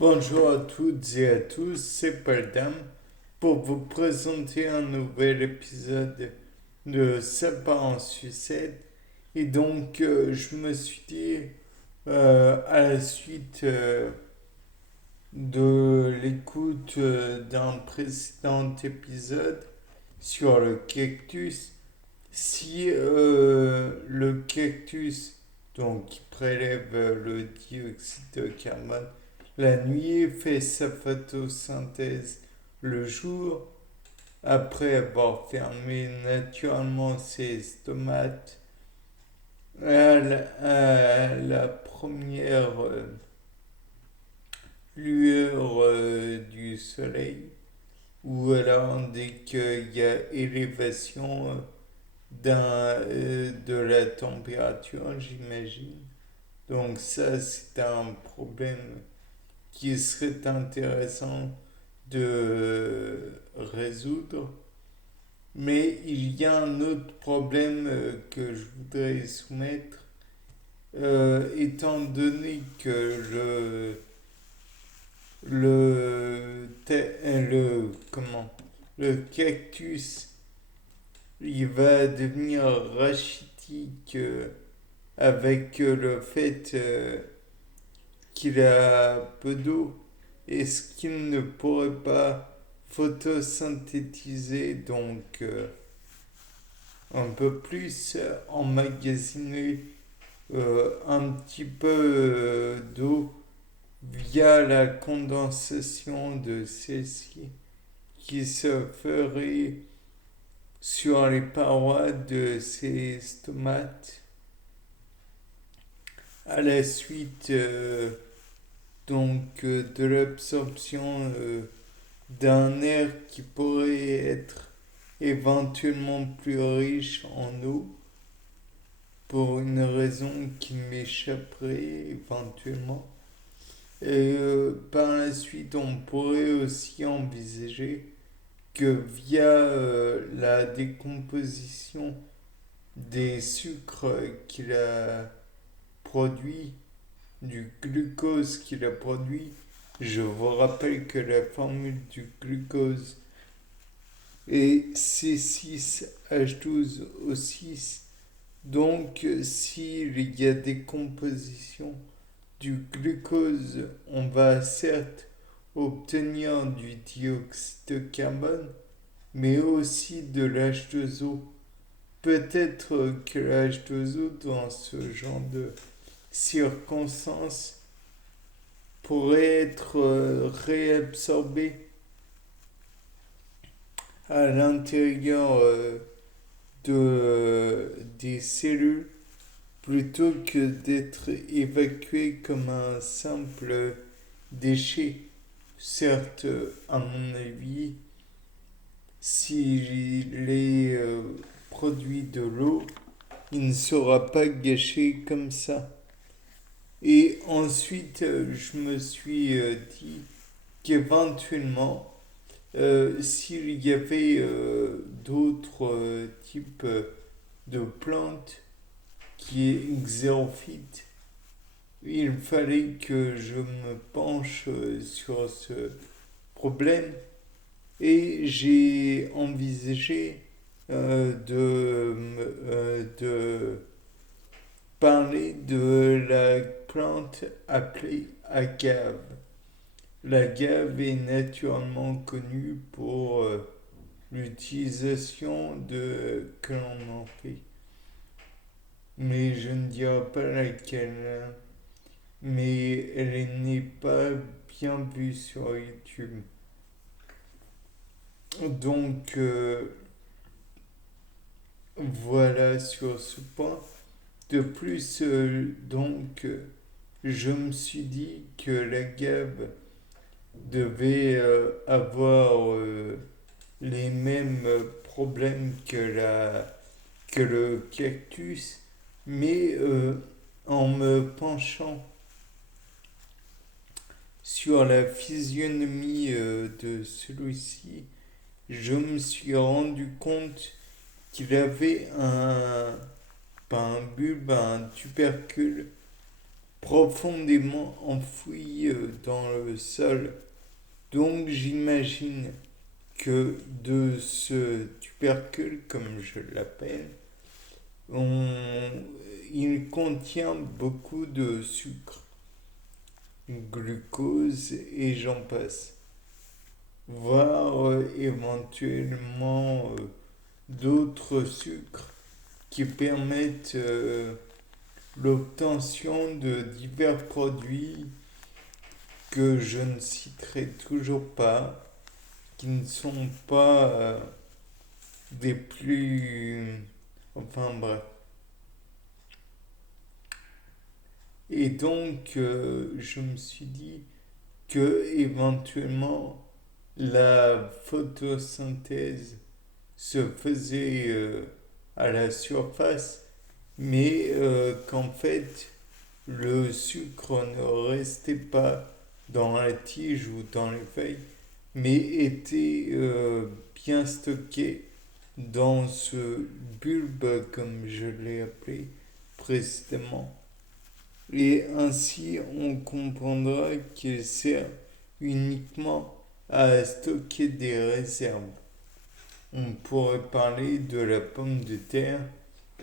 Bonjour à toutes et à tous, c'est Paldam pour vous présenter un nouvel épisode de Ça part en sucette. Et donc, je me suis dit, à la suite de l'écoute d'un précédent épisode sur le cactus, si le cactus, donc qui prélève le dioxyde de carbone la nuit, fait sa photosynthèse le jour, après avoir fermé naturellement ses stomates à la première lueur du soleil, ou alors dès qu'il y a élévation de la température, j'imagine. Donc ça, c'est un problème qui serait intéressant de résoudre. Mais il y a un autre problème que je voudrais soumettre, étant donné que le cactus il va devenir rachitique avec le fait qu'il a peu d'eau. Est-ce qu'il ne pourrait pas photosynthétiser, donc un peu plus emmagasiner un petit peu d'eau via la condensation de celle-ci qui se ferait sur les parois de ces stomates à la suite de l'absorption d'un air qui pourrait être éventuellement plus riche en eau pour une raison qui m'échapperait éventuellement. Et par la suite, on pourrait aussi envisager que via la décomposition des sucres qu'il a produits, du glucose qu'il a produit, je vous rappelle que la formule du glucose est C6H12O6. Donc, s'il y a décomposition du glucose, on va certes obtenir du dioxyde de carbone, mais aussi de l'H2O. Peut-être que l'H2O, dans ce genre de circonstances, pourrait être réabsorbé à l'intérieur des cellules plutôt que d'être évacué comme un simple déchet. Certes, à mon avis, s'il est produit de l'eau, il ne sera pas gâché comme ça. Et ensuite, je me suis dit qu'éventuellement, s'il y avait d'autres types de plantes qui est xérophyte, il fallait que je me penche sur ce problème et j'ai envisagé de parler de la plante appelée agave. L'agave est naturellement connue pour l'utilisation que l'on en fait. Mais je ne dirai pas laquelle. Mais elle n'est pas bien vue sur YouTube. Donc voilà sur ce point. De plus, je me suis dit que la gave devait avoir les mêmes problèmes que le cactus, mais en me penchant sur la physionomie de celui-ci, je me suis rendu compte qu'il avait pas un bulbe, un tubercule profondément enfouis dans le sol. Donc j'imagine que de ce tubercule, comme je l'appelle, on- il contient beaucoup de sucre, glucose et j'en passe. Voire éventuellement d'autres sucres qui permettent l'obtention de divers produits que je ne citerai toujours pas, qui ne sont pas des plus... Enfin bref. Et donc, je me suis dit que éventuellement la photosynthèse se faisait à la surface, mais qu'en fait, le sucre ne restait pas dans la tige ou dans les feuilles, mais était bien stocké dans ce bulbe, comme je l'ai appelé précédemment. Et ainsi, on comprendra qu'il sert uniquement à stocker des réserves. On pourrait parler de la pomme de terre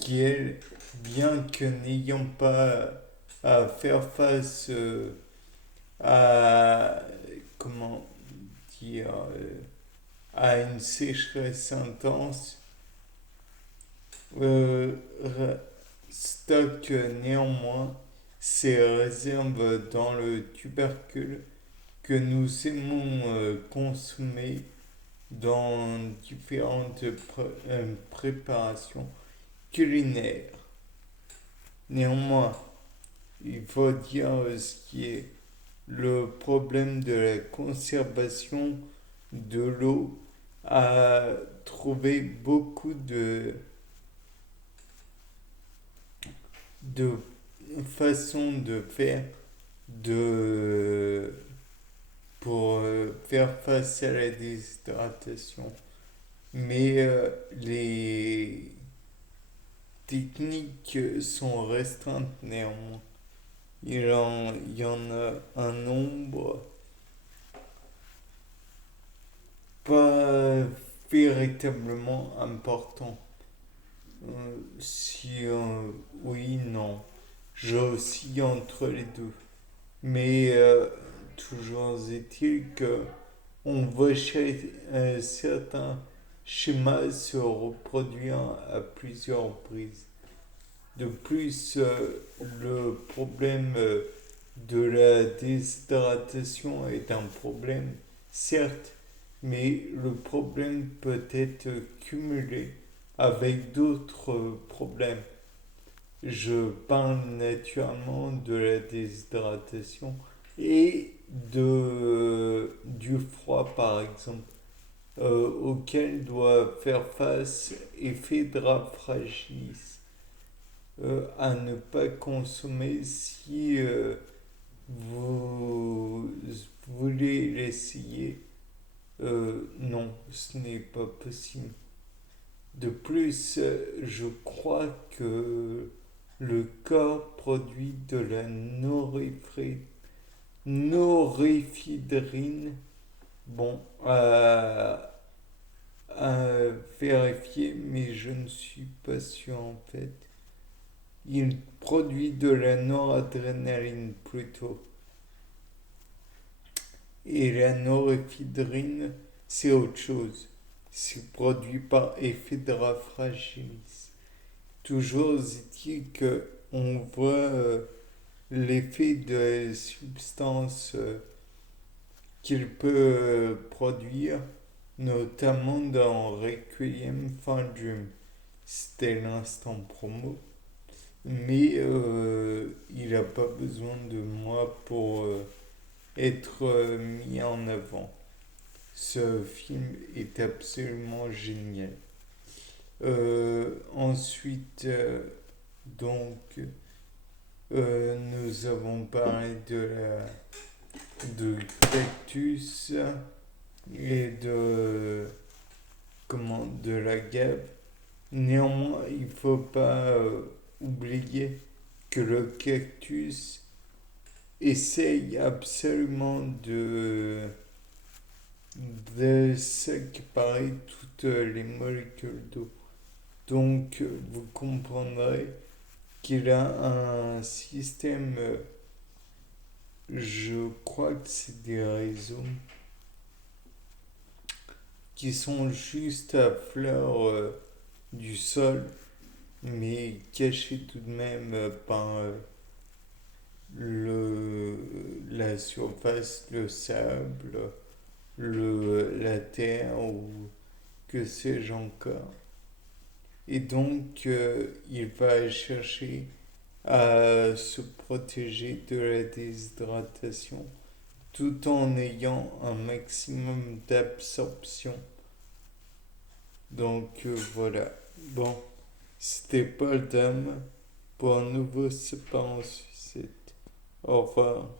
qui, elle, bien que n'ayant pas à faire face à, comment dire, à une sécheresse intense, euh, stocke néanmoins ses réserves dans le tubercule que nous aimons consommer dans différentes préparations culinaires. Néanmoins, il faut dire ce qui est le problème de la conservation de l'eau a trouvé beaucoup de façons de faire de, pour faire face à la déshydratation. Mais les techniques sont restreintes néanmoins. Il y en a un nombre pas véritablement important. Si oui, non. J'oscille entre les deux. Mais toujours est-il que on voit certains schémas se reproduire à plusieurs reprises. De plus, le problème de la déshydratation est un problème, certes, mais le problème peut être cumulé avec d'autres problèmes. Je parle naturellement de la déshydratation et du froid, par exemple, auquel doit faire face Ephedra fragilis, à ne pas consommer si vous voulez l'essayer. Non, ce n'est pas possible. De plus, je crois que le corps produit de la noréphédrine. Bon, à vérifier, mais je ne suis pas sûr en fait. Il produit de la noradrénaline plutôt. Et la noréphédrine, c'est autre chose. C'est produit par Ephedra fragilis. Toujours est-il qu'on voit l'effet de la substance qu'il peut produire, notamment dans Requiem Fandrum. C'était l'instant promo. Mais il n'a pas besoin de moi pour être mis en avant. Ce film est absolument génial. Ensuite, donc, nous avons parlé de cactus et de la guêpe. Néanmoins, il ne faut pas oublier que le cactus essaye absolument de séparer toutes les molécules d'eau. Donc, vous comprendrez qu'il a un système, je crois que c'est des rhizomes, qui sont juste à fleur du sol, mais cachés tout de même par la surface, le sable, la terre ou que sais-je encore. Et donc, il va chercher à se protéger de la déshydratation tout en ayant un maximum d'absorption. Donc, voilà. Bon, c'était Paul Dame pour un nouveau C'est pas en sucette. Au revoir.